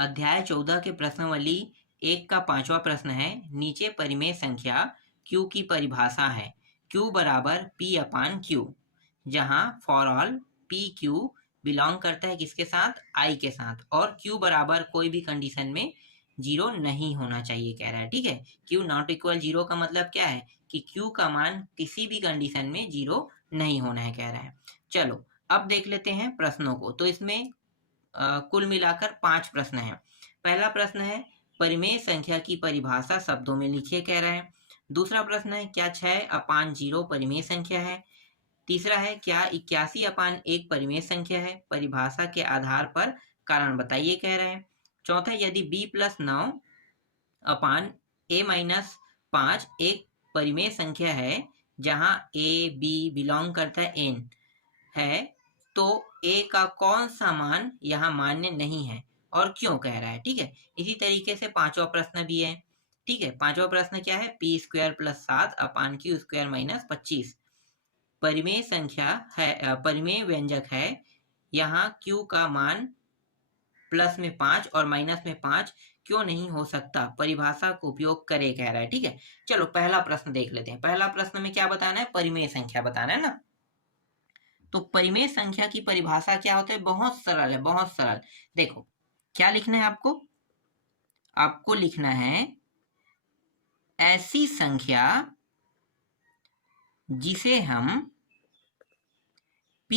अध्याय 14 के प्रश्नावली 1 का 5वां प्रश्न है। नीचे परिमेय संख्या q की परिभाषा है। q बराबर p अपान q, जहां for all p q belong करता है किसके साथ, i के साथ, और q बराबर कोई भी कंडीशन में 0 नहीं होना चाहिए कह रहा है। ठीक है, q नॉट इक्वल 0 का मतलब क्या है कि q का मान किसी भी कंडीशन में 0 नहीं होना है कह रहा है। चलो अब देख लेते हैं प्रश्नों को। तो इसमें कुल मिलाकर 5 प्रश्न हैं। पहला प्रश्न है परिमेय संख्या की परिभाषा शब्दों में लिखिए कह रहा है। दूसरा प्रश्न है क्या 6 अपान 0 परिमेय संख्या है। तीसरा है क्या 81 अपान 1 परिमेय संख्या है, परिभाषा के आधार पर कारण बताइए कह रहा है। चौथा, यदि b plus 9 upon a minus 5 एक परिमेय संख्या है जहां a b बिलोंग करता है n है, तो a का कौन सा मान यहाँ मान्य नहीं है और क्यों कह रहा है। ठीक है, इसी तरीके से 5वां प्रश्न भी है। ठीक है, 5वां प्रश्न क्या है, p स्क्वायर प्लस 7 अपान q स्क्वायर माइनस 25 परिमेय संख्या है, परिमेय व्यंजक है। यहाँ q का मान प्लस में 5 और माइनस में 5 क्यों नहीं हो सकता, परिभाषा को उपयोग करे कह रहा है। ठीक है, चलो पहला प्रश्न देख लेते हैं। पहला प्रश्न में क्या बताना है, परिमेय संख्या बताना है ना। तो परिमेय संख्या की परिभाषा क्या होता है, बहुत सरल है, बहुत सरल। देखो क्या लिखना है आपको, आपको लिखना है ऐसी संख्या जिसे हम p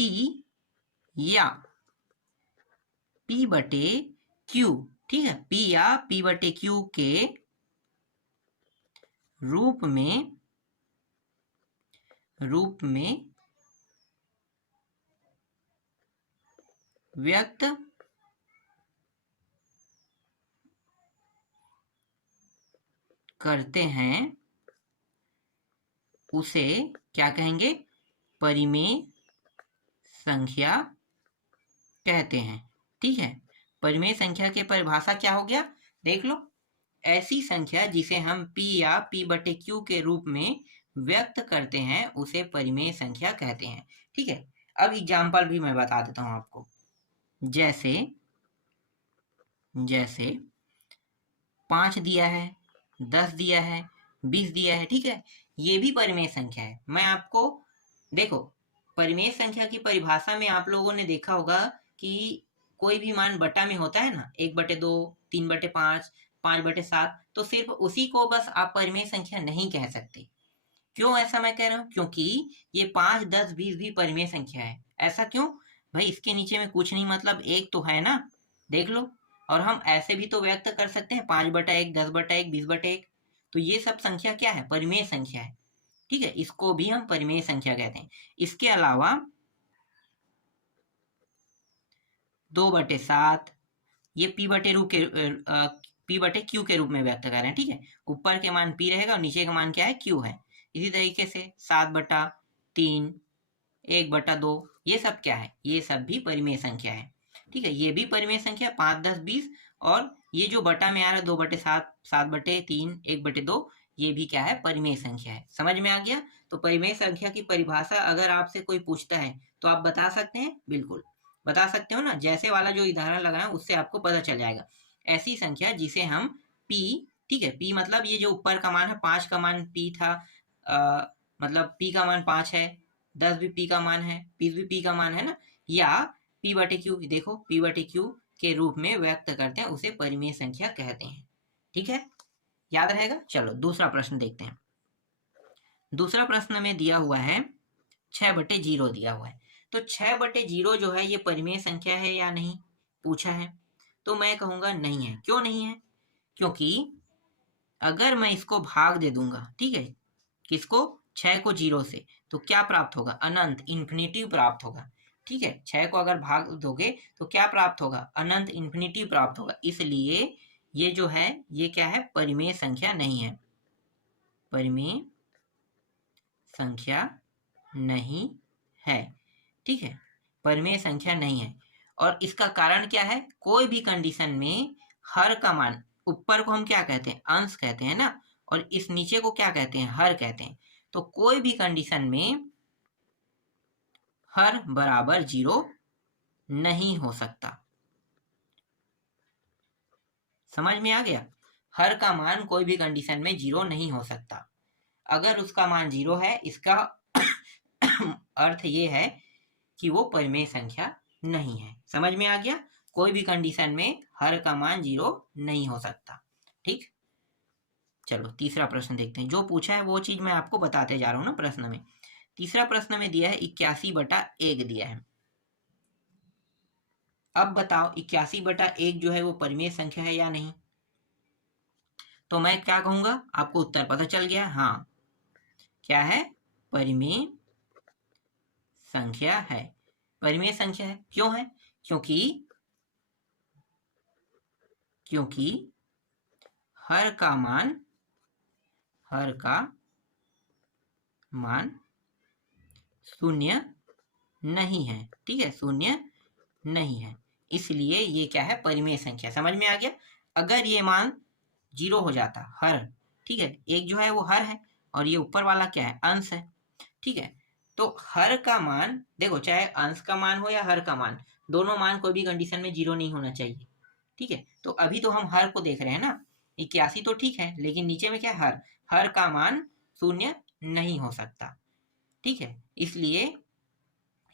या p बटे q, ठीक है, p या p बटे q के रूप में व्यक्त करते हैं उसे क्या कहेंगे, परिमेय संख्या कहते हैं। ठीक है, परिमेय संख्या की परिभाषा क्या हो गया, देख लो, ऐसी संख्या जिसे हम p या p बटे q के रूप में व्यक्त करते हैं उसे परिमेय संख्या कहते हैं। ठीक है, अब एग्जाम्पल भी मैं बता देता हूं आपको। जैसे 5 दिया है, 10 दिया है, 20 दिया है। ठीक है, ये भी परिमेय संख्या है। मैं आपको देखो, परिमेय संख्या की परिभाषा में आप लोगों ने देखा होगा कि कोई भी मान बटा में होता है ना, 1/2, 3/5, 5/7, तो सिर्फ उसी को बस आप परिमेय संख्या नहीं कह सकते। क्यों ऐसा मैं कह रहा हूँ, क्योंकि ये 5, 10, 20 भी परिमेय संख्या है। ऐसा क्यों भाई, इसके नीचे में कुछ नहीं, मतलब एक तो है ना, देख लो। और हम ऐसे भी तो व्यक्त कर सकते हैं 5/1, 10/1, 20/1। तो ये सब संख्या क्या है, परिमेय संख्या है। ठीक है, इसको भी हम परिमेय संख्या कहते हैं। इसके अलावा 2/7 ये p बटे q के रूप में व्यक्त कर रहे हैं। ठीक है, ऊपर के मान p रहेगा और नीचे का मान क्या है, q है। इसी तरीके से 7/3, 1/2, ये सब क्या है, ये सब भी परिमेय संख्या है। ठीक है, ये भी परिमेय संख्या 5, 10, 20, और ये जो बटा में आ रहा है 2/7, 7/3, 1/2, ये भी क्या है, परिमेय संख्या है। समझ में आ गया। तो परिमेय संख्या की परिभाषा अगर आपसे कोई पूछता है तो आप बता सकते हैं, बिल्कुल बता सकते हो ना। जैसे वाला जो उदाहरण लगाया उससे आपको पता चल जाएगा। ऐसी संख्या जिसे हम p, ठीक है, p मतलब ये जो ऊपर का मान है, 5 का मान p था, मतलब p का मान 5 है, 10 भी p का मान है, 20 भी p का मान है ना, या p बटे q, देखो p बटे q के रूप में व्यक्त करते हैं उसे परिमेय संख्या कहते हैं। ठीक है, याद रहेगा। चलो दूसरा प्रश्न देखते हैं। दूसरा प्रश्न में दिया हुआ है 6/0 दिया हुआ है। तो 6/0 जो है ये परिमेय संख्या है या नहीं पूछा है, तो मैं कहूंगा नहीं है। क्यों नहीं है, क्योंकि अगर मैं इसको भाग दे दूंगा, ठीक है, किसको, 6 को 0 से, तो क्या प्राप्त होगा, अनंत, इन्फिनिटी प्राप्त होगा। ठीक है, 6 को अगर भाग दोगे तो क्या प्राप्त होगा, अनंत, इन्फिनिटी प्राप्त होगा। इसलिए ये जो है ये क्या है, परिमेय संख्या नहीं है, परिमेय संख्या नहीं है। ठीक है, परिमेय संख्या नहीं है। और इसका कारण क्या है, कोई भी कंडीशन में हर का मान, ऊपर को हम क्या कहते हैं, अंश कहते हैं ना, और इस नीचे को क्या कहते हैं, हर कहते हैं। तो कोई भी कंडीशन में हर बराबर 0 नहीं हो सकता। समझ में आ गया? हर का मान कोई भी कंडीशन में 0 नहीं हो सकता। अगर उसका मान 0 है, इसका अर्थ ये है कि वो परिमेय संख्या नहीं है। समझ में आ गया? कोई भी कंडीशन में हर का मान 0 नहीं हो सकता। ठीक, चलो तीसरा प्रश्न देखते हैं। जो पूछा है वो चीज मैं आपको बताते जा रहा हूँ ना प्रश्न में। तीसरा प्रश्न में दिया है 81/1 दिया है। अब बताओ 81/1 जो है वो परिमेय संख्या है या नहीं? तो मैं क्या कहूंगा, आपको उत्तर पता चल गया। हाँ, क्या है? परिमेय संख्या है। परिमेय संख्या है, क्यों है? क्योंकि हर का मान शून्य नहीं है। ठीक है, शून्य नहीं है, इसलिए ये क्या है? परिमेय संख्या। समझ में आ गया? अगर ये मान 0 हो जाता, हर, ठीक है, एक जो है वो हर है और ये ऊपर वाला क्या है? अंश है। ठीक है, तो हर का मान देखो, चाहे अंश का मान हो या हर का मान, दोनों मान कोई भी कंडीशन में 0 नहीं होना चाहिए। ठीक है, तो अभी तो हम हर को देख रहे हैं ना। 81 तो ठीक है, लेकिन नीचे में क्या है? हर का मान शून्य नहीं हो सकता। ठीक है, इसलिए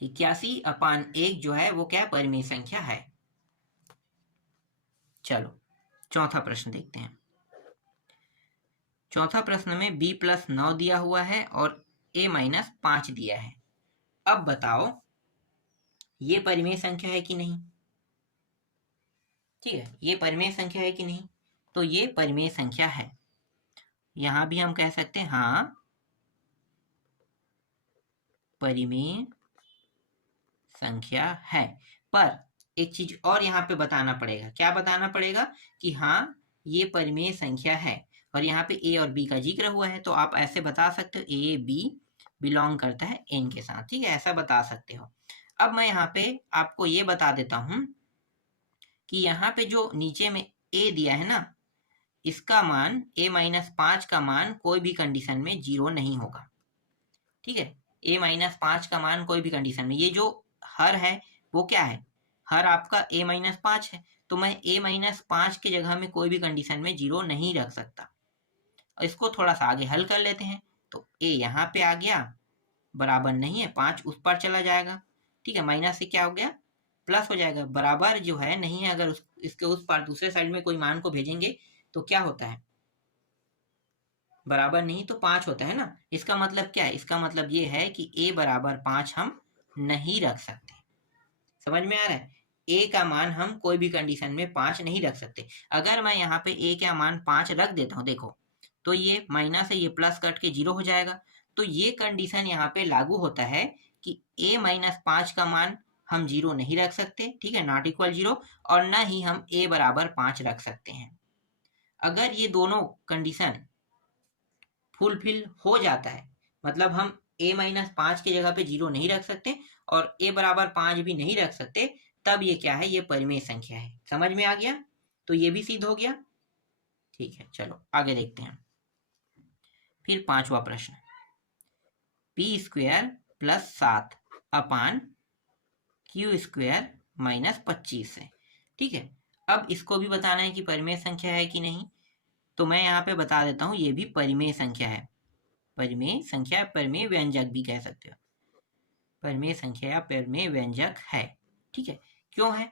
81/1 जो है वो क्या है? परिमेय संख्या है। चलो चौथा प्रश्न देखते हैं। चौथा प्रश्न में b+9 दिया हुआ है और a-5 दिया है। अब बताओ ये परिमेय संख्या है कि नहीं? ठीक है, ये परिमेय संख्या है कि नहीं? तो ये परिमेय संख्या है। यहां भी हम कह सकते हैं हाँ, परिमेय संख्या है। पर एक चीज और यहाँ पे बताना पड़ेगा। क्या बताना पड़ेगा? कि हाँ, ये परिमेय संख्या है। और यहाँ पे ए और बी का जिक्र हुआ है, तो आप ऐसे बता सकते हो ए बी बिलोंग करता है एन के साथ। ठीक है, ऐसा बता सकते हो। अब मैं यहाँ पे आपको ये बता देता हूं कि यहाँ पे जो नीचे में ए दिया है ना, इसका मान a-5 का मान कोई भी कंडीशन में 0 नहीं होगा। ठीक है, a-5 का मान कोई भी कंडीशन में, ये जो हर है वो क्या है? हर आपका a-5 है, तो मैं a-5 के जगह में कोई भी कंडीशन में 0 नहीं रख सकता। इसको थोड़ा सा आगे हल कर लेते हैं। तो a यहाँ पे आ गया, बराबर नहीं है, 5 उस पर चला जाएगा। ठीक है, माइनस से क्या हो गया? प्लस हो जाएगा। बराबर जो है नहीं है, अगर इसके उस पार दूसरे साइड में कोई मान को भेजेंगे तो क्या होता है? बराबर नहीं तो 5 होता है ना। इसका मतलब क्या है? इसका मतलब ये है कि a बराबर 5 हम नहीं रख सकते। समझ में आ रहा है? a का मान हम कोई भी कंडीशन में 5 नहीं रख सकते। अगर मैं यहाँ पे a का मान 5 रख देता हूँ, देखो, तो ये माइनस से ये प्लस कट के 0 हो जाएगा। तो ये कंडीशन यहाँ पे लागू होता है कि a-5 का मान हम 0 नहीं रख सकते। ठीक है, नॉट इक्वल 0, और न ही हम a बराबर 5 रख सकते हैं। अगर ये दोनों कंडीशन फुलफिल हो जाता है, मतलब हम a-5 की जगह पे 0 नहीं रख सकते और a बराबर 5 भी नहीं रख सकते, तब ये क्या है? ये परिमेय संख्या है। समझ में आ गया? तो ये भी सिद्ध हो गया। ठीक है, चलो आगे देखते हैं। फिर पांचवा प्रश्न, p² + 7 अपान q² - 25 है। ठीक है, अब इसको भी बताना है कि परिमेय संख्या है कि नहीं। तो मैं यहाँ पे बता देता हूँ, ये भी परिमेय संख्या है। परिमेय संख्या, परिमेय व्यंजक भी कह सकते हो। परिमेय संख्या या परिमेय व्यंजक है। ठीक है, क्यों है?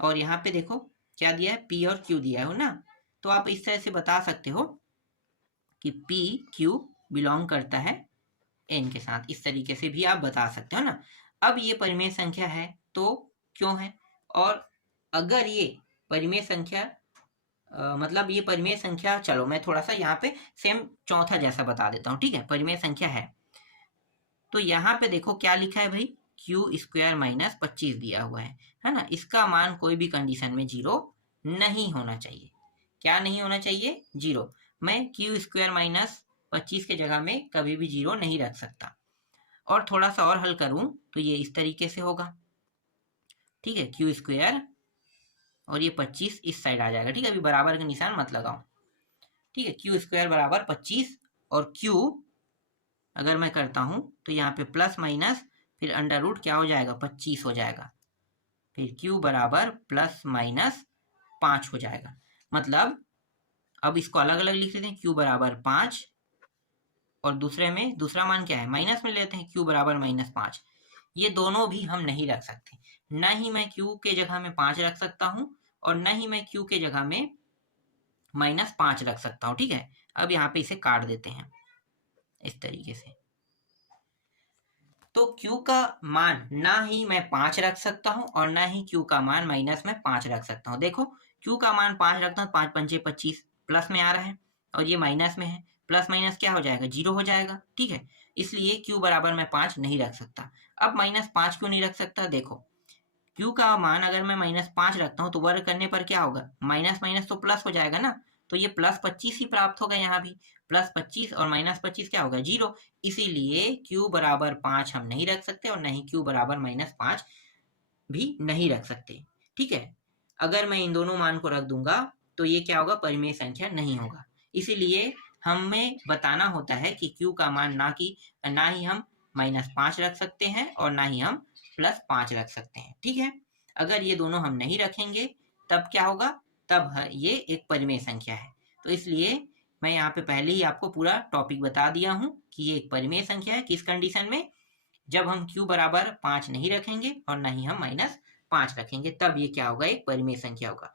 और यहाँ पे देखो क्या दिया है? P और Q दिया है ना। तो आप इस तरह से बता सकते हो कि P Q बिलोंग करता है N के साथ। इस तरीके से भी आप बता सकते हो ना। अब ये परिमेय संख्या है तो क्यों है? और अगर ये परिमेय संख्या मतलब ये परिमेय संख्या, चलो मैं थोड़ा सा यहाँ पे सेम चौथा जैसा बता देता हूँ। ठीक है, परिमेय संख्या है तो यहाँ पे देखो क्या लिखा है भाई? q² - 25 दिया हुआ है ना। इसका मान कोई भी कंडीशन में 0 नहीं होना चाहिए। क्या नहीं होना चाहिए? 0। मैं q² - 25 के जगह में कभी भी 0 नहीं रख सकता। और थोड़ा सा और हल करूं तो ये इस तरीके से होगा। ठीक है, q² और ये 25 इस साइड आ जाएगा। ठीक है, अभी बराबर का निशान मत लगाओ। ठीक है, q² बराबर 25 और q अगर मैं करता हूं तो यहाँ पे प्लस माइनस फिर अंडर रूट क्या हो जाएगा? 25 हो जाएगा। फिर q बराबर +- 5 हो जाएगा। मतलब अब इसको अलग अलग लिख लेते हैं, q बराबर 5 और दूसरे में दूसरा मान क्या है, माइनस में लेते हैं, q बराबर -5। ये दोनों भी हम नहीं रख सकते, न ही मैं q के जगह में 5 रख सकता हूं और न ही मैं q के जगह में -5 रख सकता हूं। ठीक है, अब यहाँ पे इसे काट देते हैं इस तरीके से। तो q का मान ना ही मैं 5 रख सकता हूं और ना ही q का मान माइनस में 5 रख सकता हूं। देखो q का मान 5 रखता हूं, 5 पंचे 25 प्लस में आ रहा है और ये माइनस में है, प्लस माइनस क्या हो जाएगा, 0 हो जाएगा। ठीक है, इसलिए q बराबर मैं 5 नहीं रख सकता। अब -5 क्यों नहीं रख सकता, देखो q का मान अगर मैं -5 रखता हूं तो वर्ग करने पर क्या होगा, माइनस माइनस तो प्लस हो जाएगा ना, तो ये +25 ही प्राप्त होगा। यहाँ भी +25 और -25 क्या होगा, 0। इसीलिए q बराबर 5 हम नहीं रख सकते और नहीं q बराबर -5 भी नहीं रख सकते। ठीक है, अगर मैं इन दोनों मान को रख दूंगा तो ये क्या होगा, परिमेय संख्या नहीं होगा। इसीलिए हमें बताना होता है कि q का मान ना ही हम -5 रख सकते हैं और ना ही हम +5 रख सकते हैं। ठीक है, अगर ये दोनों हम नहीं रखेंगे तब क्या होगा, तब ये एक परिमेय संख्या है। तो इसलिए मैं यहाँ पे पहले ही आपको पूरा टॉपिक बता दिया हूँ कि ये एक परिमेय संख्या है। किस कंडीशन में, जब हम q बराबर 5 नहीं रखेंगे और ना ही हम -5 रखेंगे, तब ये क्या होगा, एक परिमेय संख्या होगा।